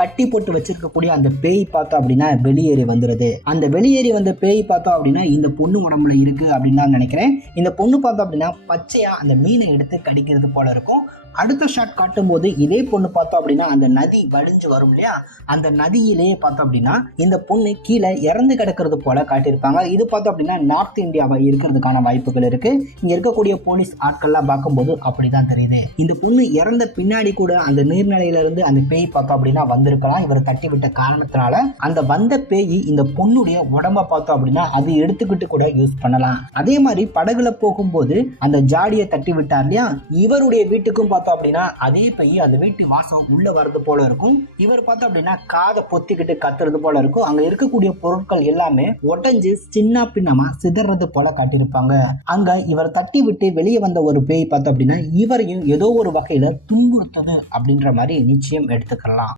கட்டி போட்டு வச்சிருக்கக்கூடிய அந்த பேய் பார்த்தோம் அப்படின்னா வெளியேறி வந்துருது. அந்த வெளியேறி வந்த பேய் பார்த்தோம் அப்படின்னா இந்த பொண்ணு உடம்புல இருக்கு அப்படின்னு நான் நினைக்கிறேன். இந்த பொண்ணு பார்த்தோம் அப்படின்னா பச்சையா அந்த மீனை எடுத்து கடிக்கிறது போல இருக்கும். அடுத்த ஷாட் காட்டும் போது இதே பொண்ணு பார்த்தோம் அப்படின்னா அந்த நதி வழிஞ்சு வரும் இல்லையா, அந்த நதியிலேயே பார்த்தோம் அப்படின்னா இந்த பொண்ணு கீழே இறந்து கிடக்கிறது போல காட்டியிருப்பாங்க. இது பார்த்தோம் அப்படின்னா நார்த் இந்தியாவை இருக்கிறதுக்கான வாய்ப்புகள் இருக்கு. இங்க இருக்கக்கூடிய போலீஸ் ஆட்கள்லாம் பார்க்கும்போது அப்படிதான் தெரியுது. இந்த பொண்ணு இறந்த பின்னாடி கூட அந்த நீர்நிலையில இருந்து அந்த பேய் பார்த்தோம் அப்படின்னா வந்திருக்கலாம். இவரை தட்டி விட்ட காரணத்தினால அந்த வந்த பேய் இந்த பொண்ணுடைய உடம்ப பார்த்தோம் அப்படின்னா அது எடுத்துக்கிட்டு கூட யூஸ் பண்ணலாம். அதே மாதிரி படகுல போகும்போது அந்த ஜாடியை தட்டி விட்டார் இல்லையா, இவருடைய வீட்டுக்கும் பார்த்தோம் அப்படின்னா அதே பேய் அந்த வீட்டு வாசம் உள்ள வரது போல இருக்கும். இவர் பார்த்தோம் அப்படின்னா காதை பொத்திக்கிட்டு கத்துறது போல இருக்கும். அங்க இருக்கக்கூடிய பொருட்கள் எல்லாமே உடைஞ்சு சின்ன பின்னமா சிதறது போல காட்டியிருப்பாங்க. அங்க இவர் தட்டி விட்டு வெளியே வந்த ஒரு பேய் பார்த்தோம் அப்படின்னா இவரையும் ஏதோ ஒரு வகையில துன்புறுத்தது அப்படின்ற மாதிரி நிச்சயம் எடுத்துக்கலாம்.